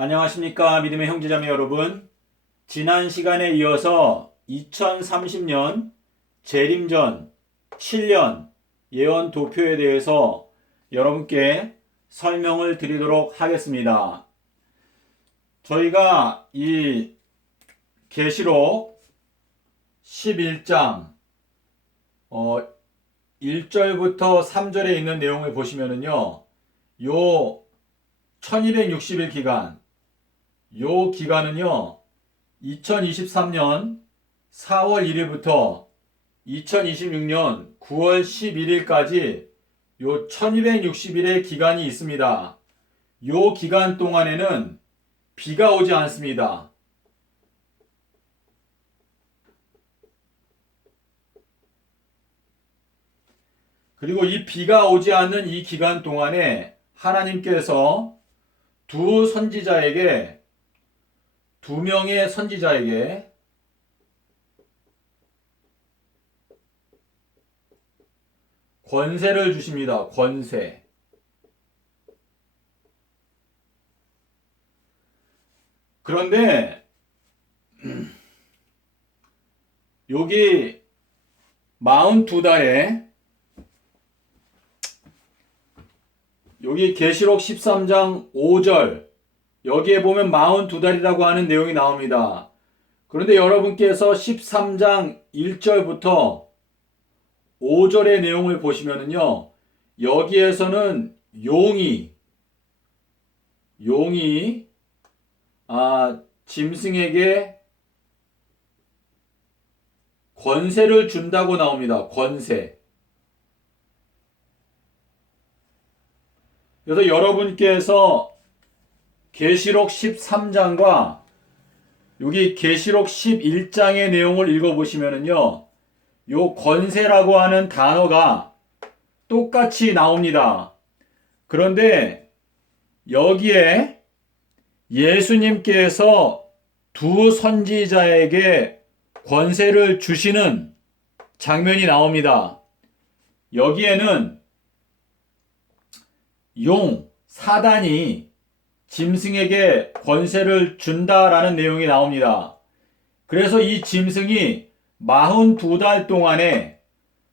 안녕하십니까 믿음의 형제자매 여러분. 지난 시간에 이어서 2030년 재림전 7년 예언 도표에 대해서 여러분께 설명을 드리도록 하겠습니다. 저희가 이 계시록 11장 1절부터 3절에 있는 내용을 보시면은요, 요 1260일 기간, 요 기간은요 2023년 4월 1일부터 2026년 9월 11일까지 요 1260일의 기간이 있습니다. 요 기간 동안에는 비가 오지 않습니다. 그리고 이 비가 오지 않는 이 기간 동안에 하나님께서 두 명의 선지자에게 권세를 주십니다. 권세. 그런데 여기 42달에 여기 계시록 13장 5절 여기에 보면 42달이라고 하는 내용이 나옵니다. 그런데 여러분께서 13장 1절부터 5절의 내용을 보시면은요, 여기에서는 용이 짐승에게 권세를 준다고 나옵니다. 권세. 그래서 여러분께서 계시록 13장과 여기 계시록 11장의 내용을 읽어보시면은요, 요 권세라고 하는 단어가 똑같이 나옵니다. 그런데 여기에 예수님께서 두 선지자에게 권세를 주시는 장면이 나옵니다. 여기에는 사단이 짐승에게 권세를 준다라는 내용이 나옵니다. 그래서 이 짐승이 42달 동안에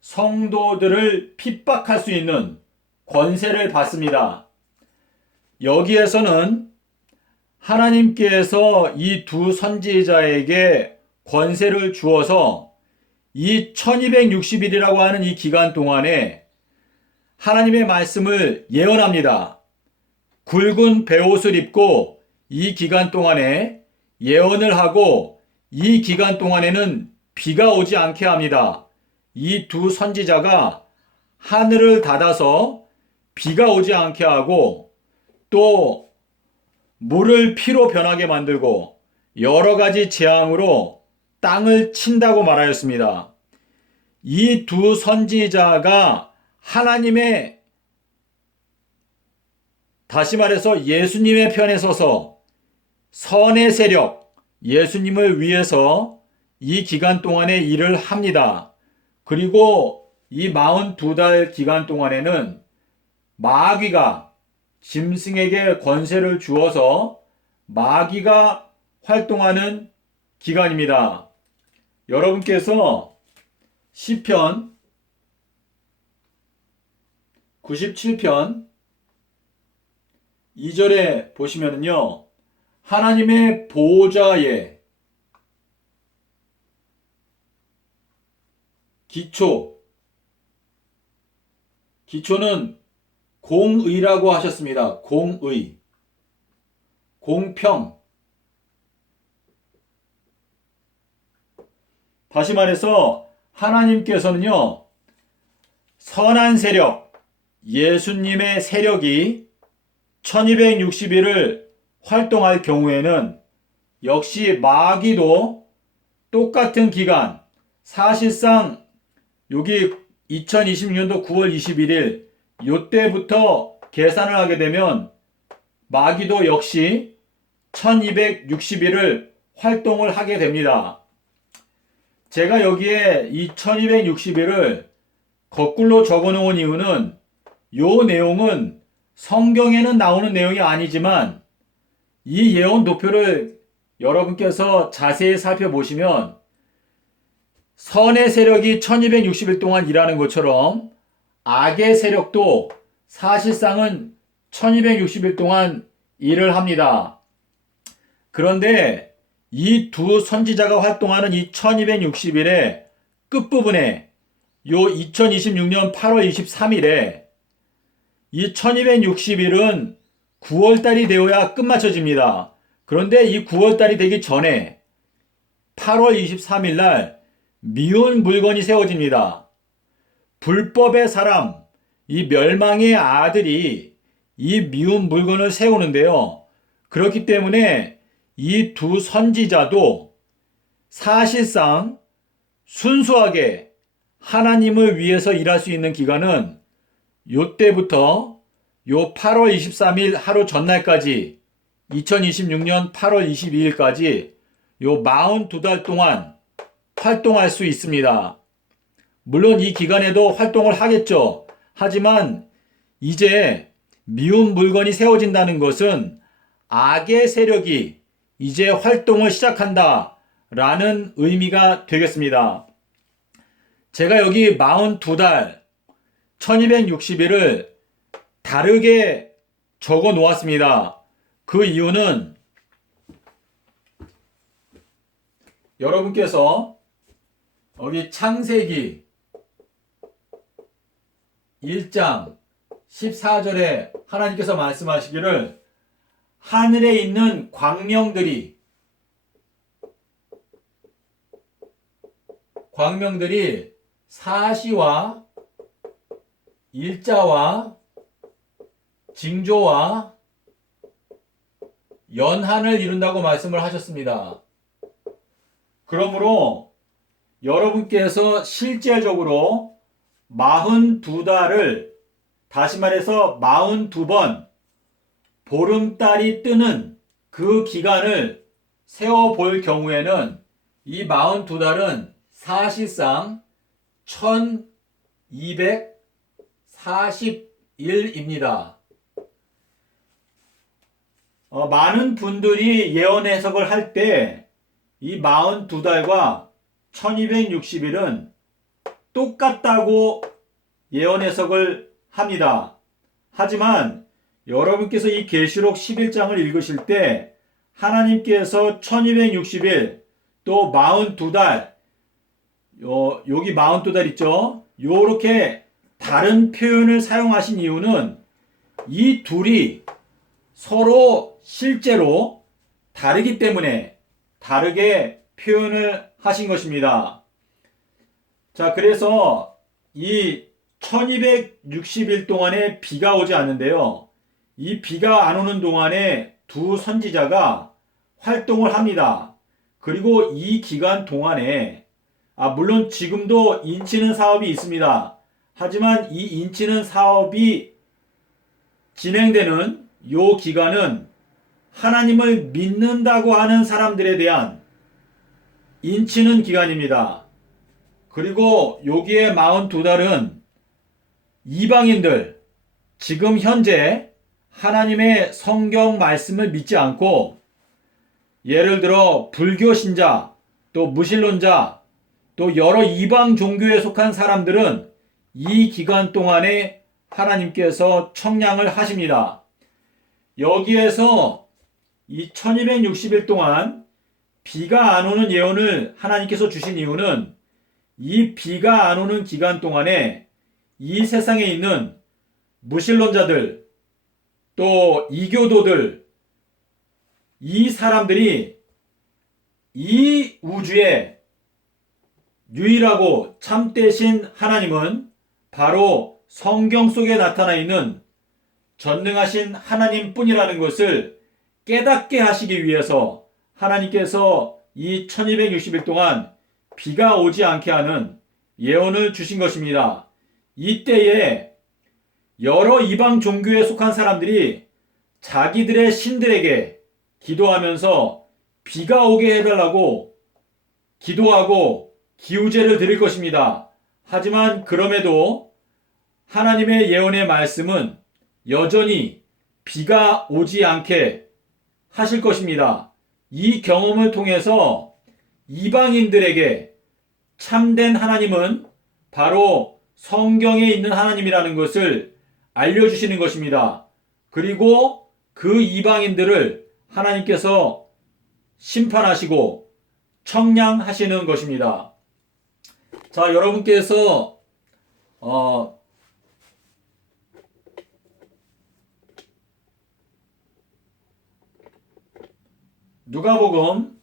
성도들을 핍박할 수 있는 권세를 받습니다. 여기에서는 하나님께서 이 두 선지자에게 권세를 주어서 이 1260일이라고 하는 이 기간 동안에 하나님의 말씀을 예언합니다. 굵은 베옷을 입고 이 기간 동안에 예언을 하고 이 기간 동안에는 비가 오지 않게 합니다. 이 두 선지자가 하늘을 닫아서 비가 오지 않게 하고 또 물을 피로 변하게 만들고 여러 가지 재앙으로 땅을 친다고 말하였습니다. 이 두 선지자가 하나님의, 다시 말해서 예수님의 편에 서서 선의 세력, 예수님을 위해서 이 기간 동안에 일을 합니다. 그리고 이 42달 기간 동안에는 마귀가 짐승에게 권세를 주어서 마귀가 활동하는 기간입니다. 여러분께서 시편 97편 2절에 보시면은요, 하나님의 보좌의 기초는 공의라고 하셨습니다. 공의, 공평. 다시 말해서 하나님께서는요, 선한 세력, 예수님의 세력이 1260일을 활동할 경우에는 역시 마귀도 똑같은 기간, 사실상 여기 2026년도 9월 21일 요때부터 계산을 하게 되면 마귀도 역시 1260일을 활동을 하게 됩니다. 제가 여기에 이 1260일을 거꾸로 적어 놓은 이유는 요 내용은 성경에는 나오는 내용이 아니지만 이 예언 도표를 여러분께서 자세히 살펴보시면 선의 세력이 1260일 동안 일하는 것처럼 악의 세력도 사실상은 1260일 동안 일을 합니다. 그런데 이 두 선지자가 활동하는 이 1260일의 끝부분에 요 2026년 8월 23일에 이 1260일은 9월달이 되어야 끝마쳐집니다. 그런데 이 9월달이 되기 전에 8월 23일 날 미운 물건이 세워집니다. 불법의 사람, 이 멸망의 아들이 이 미운 물건을 세우는데요. 그렇기 때문에 이 두 선지자도 사실상 순수하게 하나님을 위해서 일할 수 있는 기간은 요때부터 요 8월 23일 하루 전날까지 2026년 8월 22일까지 요 42달 동안 활동할 수 있습니다. 물론 이 기간에도 활동을 하겠죠. 하지만 이제 미운 물건이 세워진다는 것은 악의 세력이 이제 활동을 시작한다 라는 의미가 되겠습니다. 제가 여기 42달 1260일을 다르게 적어 놓았습니다. 그 이유는 여러분께서 여기 창세기 1장 14절에 하나님께서 말씀하시기를 하늘에 있는 광명들이 사시와 일자와 징조와 연한을 이룬다고 말씀을 하셨습니다. 그러므로 여러분께서 실제적으로 42달을 다시 말해서 42번 보름달이 뜨는 그 기간을 세워볼 경우에는 이 42달은 사실상 1241입니다. 많은 분들이 예언 해석을 할 때 이 42달과 1260일은 똑같다고 예언 해석을 합니다. 하지만 여러분께서 이 계시록 11장을 읽으실 때 하나님께서 1260일 또 42달 여기 42달 있죠? 요렇게 다른 표현을 사용하신 이유는 이 둘이 서로 실제로 다르기 때문에 다르게 표현을 하신 것입니다. 자, 그래서 이 1260일 동안에 비가 오지 않는데요. 이 비가 안 오는 동안에 두 선지자가 활동을 합니다. 그리고 이 기간 동안에 물론 지금도 인치는 사업이 있습니다. 하지만 이 인치는 사업이 진행되는 요 기간은 하나님을 믿는다고 하는 사람들에 대한 인치는 기간입니다. 그리고 여기에 42달은 이방인들, 지금 현재 하나님의 성경 말씀을 믿지 않고 예를 들어 불교 신자, 또 무신론자, 또 여러 이방 종교에 속한 사람들은 이 기간 동안에 하나님께서 청량을 하십니다. 여기에서 이 1260일 동안 비가 안 오는 예언을 하나님께서 주신 이유는 이 비가 안 오는 기간 동안에 이 세상에 있는 무신론자들, 또 이교도들, 이 사람들이 이 우주에 유일하고 참되신 하나님은 바로 성경 속에 나타나 있는 전능하신 하나님뿐이라는 것을 깨닫게 하시기 위해서 하나님께서 이 1260일 동안 비가 오지 않게 하는 예언을 주신 것입니다. 이때에 여러 이방 종교에 속한 사람들이 자기들의 신들에게 기도하면서 비가 오게 해달라고 기도하고 기우제를 드릴 것입니다. 하지만 그럼에도 하나님의 예언의 말씀은 여전히 비가 오지 않게 하실 것입니다. 이 경험을 통해서 이방인들에게 참된 하나님은 바로 성경에 있는 하나님이라는 것을 알려주시는 것입니다. 그리고 그 이방인들을 하나님께서 심판하시고 청량하시는 것입니다. 자, 여러분께서 누가복음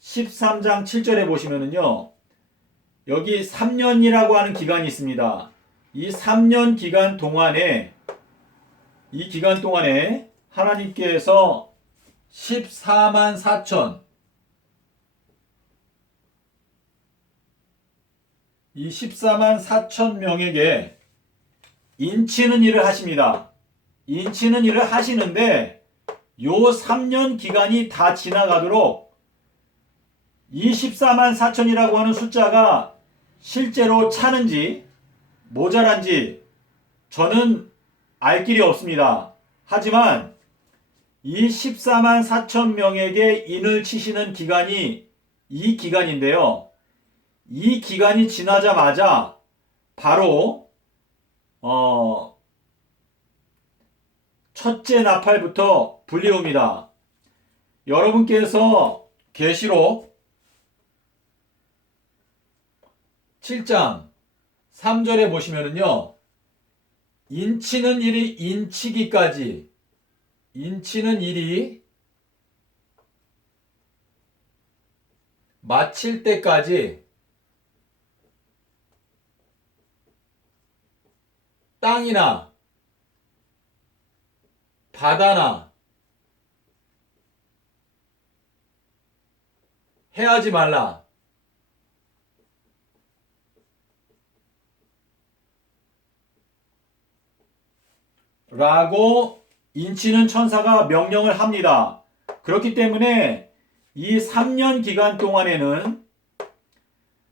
13장 7절에 보시면은요, 여기 3년이라고 하는 기간이 있습니다. 이 3년 기간 동안에, 이 기간 동안에 하나님께서 14만 4천, 이 14만 4천 명에게 인치는 일을 하십니다. 인치는 일을 하시는데 요 3년 기간이 다 지나가도록 이 14만 4천이라고 하는 숫자가 실제로 차는지 모자란지 저는 알 길이 없습니다. 하지만 이 14만 4천 명에게 인을 치시는 기간이 이 기간인데요. 이 기간이 지나자마자 바로 첫째 나팔부터 불리웁니다. 여러분께서 계시록 7장 3절에 보시면은요, 인치는 일이 인치기까지, 인치는 일이 마칠 때까지 땅이나 바다나 해하지 말라. 라고 인치는 천사가 명령을 합니다. 그렇기 때문에 이 3년 기간 동안에는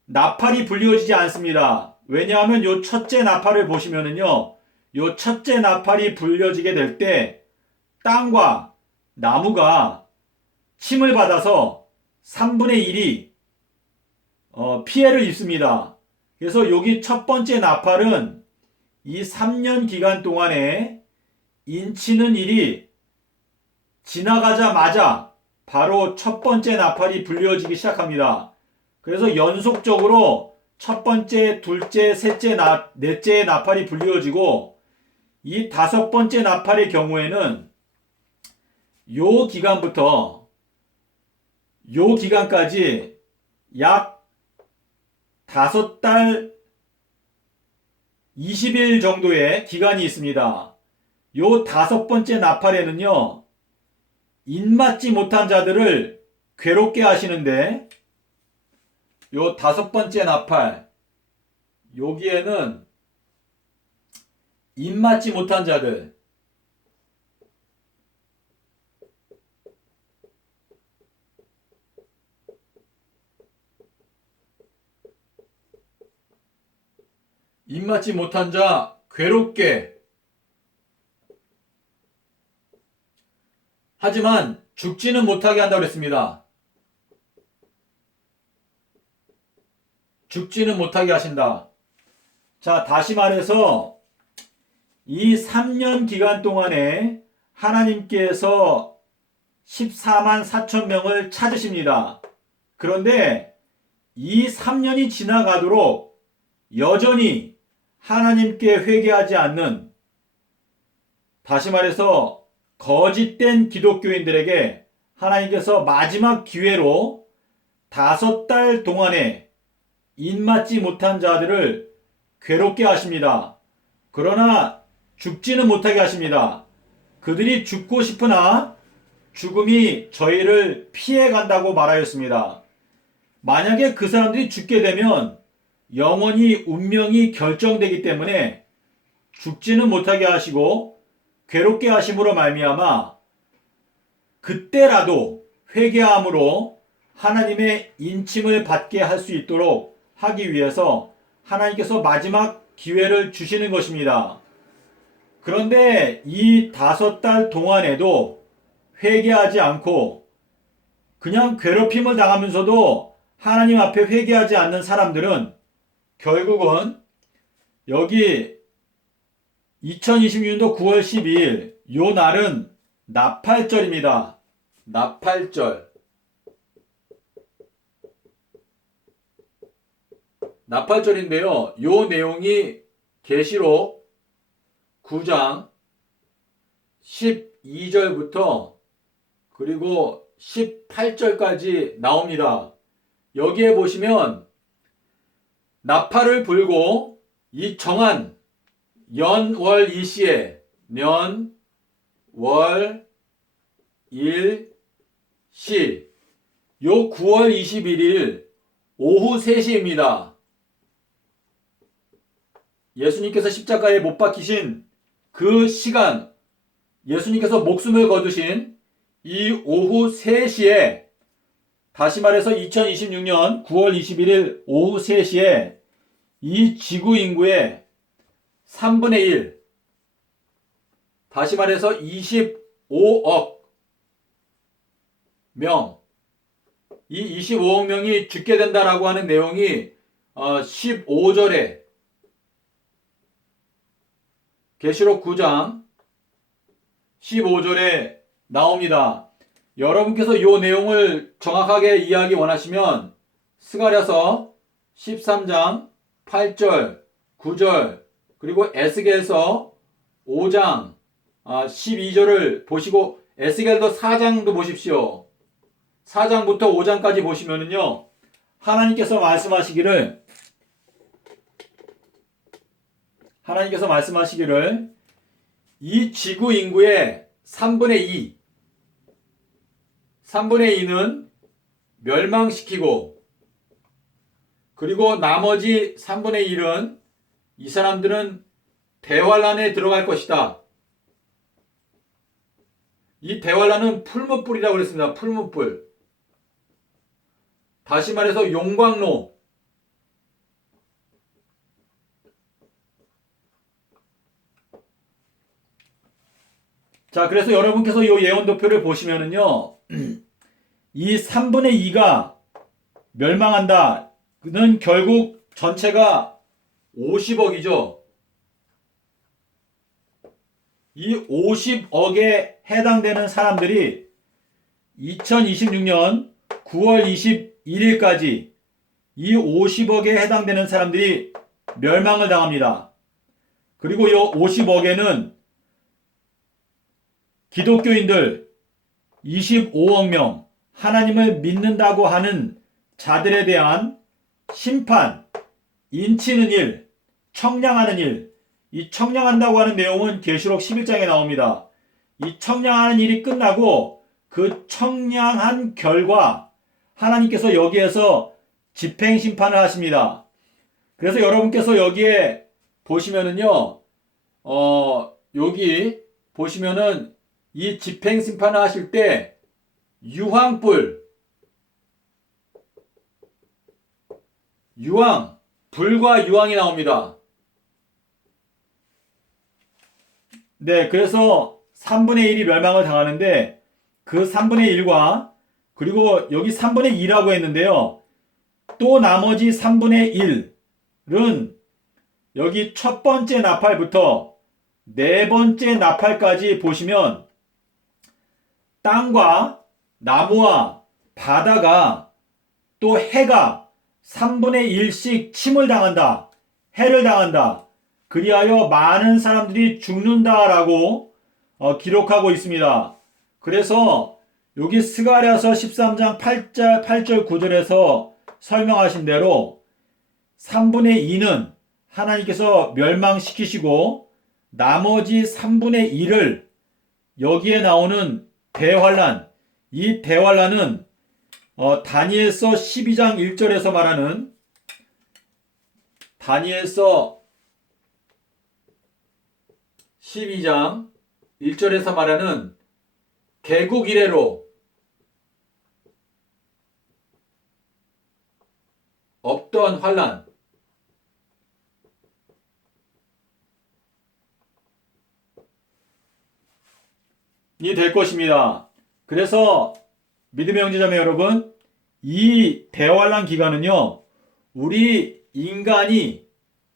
나팔이 불리워지지 않습니다. 왜냐하면 요 첫째 나팔을 보시면은요, 요 첫째 나팔이 불려지게 될 때 땅과 나무가 침을 받아서 3분의 1이 피해를 입습니다. 그래서 여기 첫 번째 나팔은 이 3년 기간 동안에 인치는 일이 지나가자마자 바로 첫 번째 나팔이 불려지기 시작합니다. 그래서 연속적으로 첫 번째, 둘째, 셋째, 넷째 나팔이 불려지고 이 다섯 번째 나팔의 경우에는 요 기간부터 요 기간까지 약 5달 20일 정도의 기간이 있습니다. 요 다섯 번째 나팔에는요, 인맞지 못한 자들을 괴롭게 하시는데, 요 다섯 번째 나팔, 여기에는 인맞지 못한 자들, 입맞지 못한 자 괴롭게, 하지만 죽지는 못하게 한다고 했습니다. 죽지는 못하게 하신다. 자, 다시 말해서 이 3년 기간 동안에 하나님께서 14만 4천 명을 찾으십니다. 그런데 이 3년이 지나가도록 여전히 하나님께 회개하지 않는, 다시 말해서 거짓된 기독교인들에게 하나님께서 마지막 기회로 5달 동안에 인맞지 못한 자들을 괴롭게 하십니다. 그러나 죽지는 못하게 하십니다. 그들이 죽고 싶으나 죽음이 저희를 피해 간다고 말하였습니다. 만약에 그 사람들이 죽게 되면 영원히 운명이 결정되기 때문에 죽지는 못하게 하시고 괴롭게 하심으로 말미암아 그때라도 회개함으로 하나님의 인침을 받게 할 수 있도록 하기 위해서 하나님께서 마지막 기회를 주시는 것입니다. 그런데 이 5달 동안에도 회개하지 않고 그냥 괴롭힘을 당하면서도 하나님 앞에 회개하지 않는 사람들은 결국은 여기 2026년도 9월 12일 요 날은 나팔절입니다. 나팔절. 나팔절인데요. 요 내용이 계시록 9장 12절부터 그리고 18절까지 나옵니다. 여기에 보시면 나팔을 불고 이 정한 연, 월, 일시에 년, 월, 일, 시 요 9월 21일 오후 3시입니다. 예수님께서 십자가에 못 박히신 그 시간, 예수님께서 목숨을 거두신 이 오후 3시에, 다시 말해서 2026년 9월 21일 오후 3시에 이 지구 인구의 3분의 1, 다시 말해서 25억 명, 이 25억 명이 죽게 된다라고 하는 내용이 15절에 계시록 9장 15절에 나옵니다. 여러분께서 이 내용을 정확하게 이해하기 원하시면 스가랴서 13장 8절, 9절 그리고 에스겔서 5장 12절을 보시고 에스겔도 4장도 보십시오. 4장부터 5장까지 보시면은요, 하나님께서 말씀하시기를 이 지구 인구의 3분의 2는 멸망시키고, 그리고 나머지 3분의 1은 이 사람들은 대환란에 들어갈 것이다. 이 대환란은 풀무불이라고 그랬습니다. 풀무불. 다시 말해서 용광로. 자, 그래서 여러분께서 이 예언도표를 보시면은요, 이 3분의 2가 멸망한다는 결국 전체가 50억이죠. 이 50억에 해당되는 사람들이 2026년 9월 21일까지 이 50억에 해당되는 사람들이 멸망을 당합니다. 그리고 이 50억에는 기독교인들 25억 명, 하나님을 믿는다고 하는 자들에 대한 심판, 인치는 일, 청량하는 일, 이 청량한다고 하는 내용은 계시록 11장에 나옵니다. 이 청량하는 일이 끝나고 그 청량한 결과 하나님께서 여기에서 집행심판을 하십니다. 그래서 여러분께서 여기에 보시면은요, 여기 보시면은 이 집행심판을 하실 때 불과 유황이 나옵니다. 네, 그래서 3분의 1이 멸망을 당하는데 그 3분의 1과 그리고 여기 3분의 2라고 했는데요. 또 나머지 3분의 1은 여기 첫 번째 나팔부터 네 번째 나팔까지 보시면 땅과 나무와 바다가 또 해가 3분의 1씩 침을 당한다. 해를 당한다. 그리하여 많은 사람들이 죽는다라고 기록하고 있습니다. 그래서 여기 스가랴서 13장 8절 9절에서 설명하신 대로 3분의 2는 하나님께서 멸망시키시고 나머지 3분의 1을 여기에 나오는 대환란, 이 대환란은 다니엘서 12장 1절에서 말하는 다니엘서 12장 1절에서 말하는 개국 이래로 없던 환란, 이 될 것입니다. 그래서 믿음의 형제자매 여러분, 이 대환란 기간은요, 우리 인간이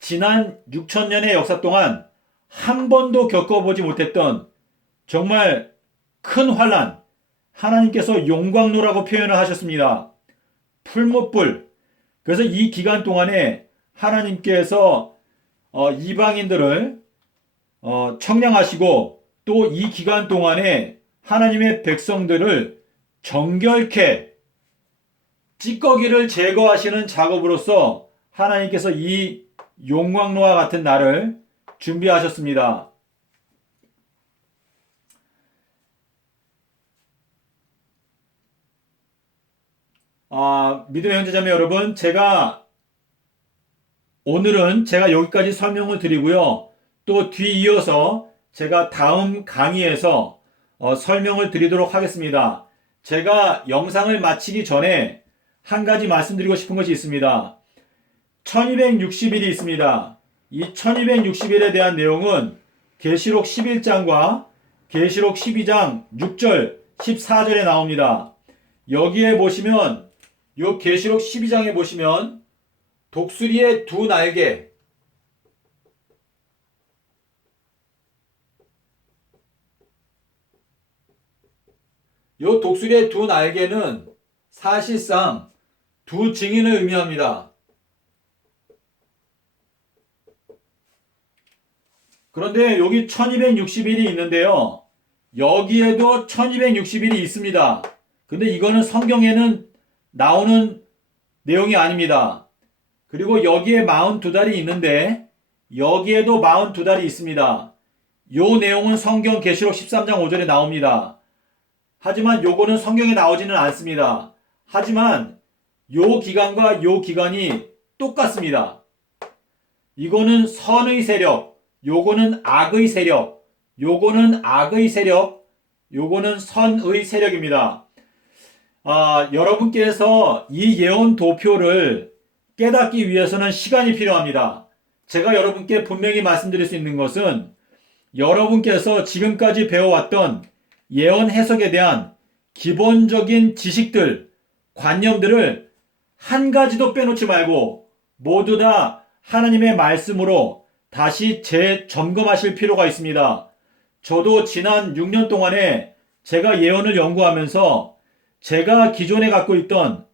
지난 6천년의 역사 동안 한 번도 겪어보지 못했던 정말 큰 환란, 하나님께서 용광로라고 표현을 하셨습니다. 풀무불. 그래서 이 기간 동안에 하나님께서 이방인들을 청량하시고 또 이 기간 동안에 하나님의 백성들을 정결케 찌꺼기를 제거하시는 작업으로서 하나님께서 이 용광로와 같은 날을 준비하셨습니다. 믿음의 형제자매 여러분, 오늘은 제가 여기까지 설명을 드리고요. 또 뒤이어서 제가 다음 강의에서 설명을 드리도록 하겠습니다. 제가 영상을 마치기 전에 한 가지 말씀드리고 싶은 것이 있습니다. 1260일이 있습니다. 이 1260일에 대한 내용은 계시록 11장과 계시록 12장 6절, 14절에 나옵니다. 여기에 보시면 요 계시록 12장에 보시면 독수리의 두 날개, 요 독수리의 두 날개는 사실상 두 증인을 의미합니다. 그런데 여기 1260일이 있는데요. 여기에도 1260일이 있습니다. 근데 이거는 성경에는 나오는 내용이 아닙니다. 그리고 여기에 42달이 있는데 여기에도 42달이 있습니다. 요 내용은 성경 계시록 13장 5절에 나옵니다. 하지만 요거는 성경에 나오지는 않습니다. 하지만 요 기간과 요 기간이 똑같습니다. 이거는 선의 세력, 요거는 악의 세력, 요거는 악의 세력, 요거는 선의 세력입니다. 여러분께서 이 예언 도표를 깨닫기 위해서는 시간이 필요합니다. 제가 여러분께 분명히 말씀드릴 수 있는 것은 여러분께서 지금까지 배워왔던 예언 해석에 대한 기본적인 지식들, 관념들을 한 가지도 빼놓지 말고 모두 다 하나님의 말씀으로 다시 재점검하실 필요가 있습니다. 저도 지난 6년 동안에 제가 예언을 연구하면서 제가 기존에 갖고 있던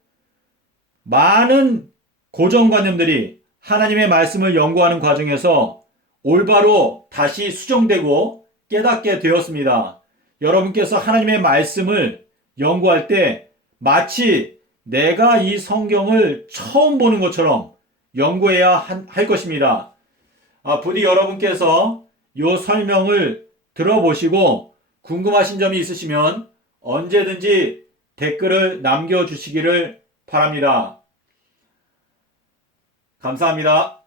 많은 고정관념들이 하나님의 말씀을 연구하는 과정에서 올바로 다시 수정되고 깨닫게 되었습니다. 여러분께서 하나님의 말씀을 연구할 때 마치 내가 이 성경을 처음 보는 것처럼 연구해야 할 것입니다. 부디 여러분께서 이 설명을 들어보시고 궁금하신 점이 있으시면 언제든지 댓글을 남겨주시기를 바랍니다. 감사합니다.